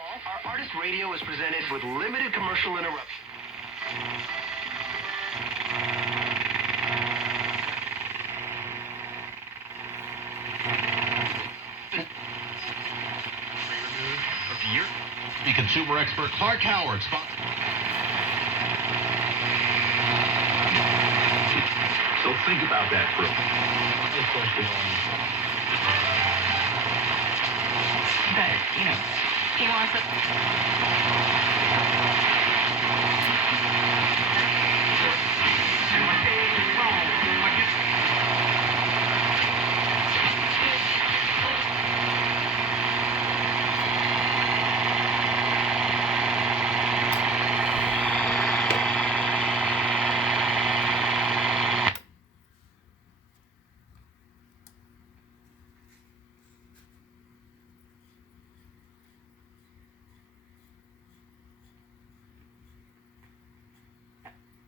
Our artist radio is presented with limited commercial interruption. Of the year, the consumer expert Clark Howard. So think about that for a question But, he wants it.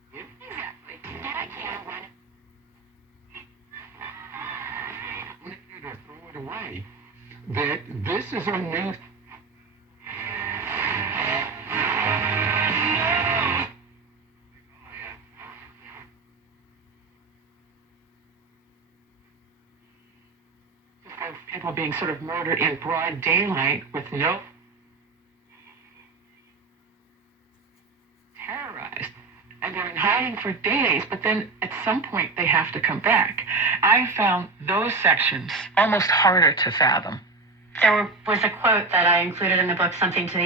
Exactly. I can't run it. Throw it away. That this is a new. People being sort of murdered in broad daylight with no terrorized. And they're in hiding for days, but then at some point they have to come back. I found those sections almost harder to fathom. There was a quote that I included in the book, something to the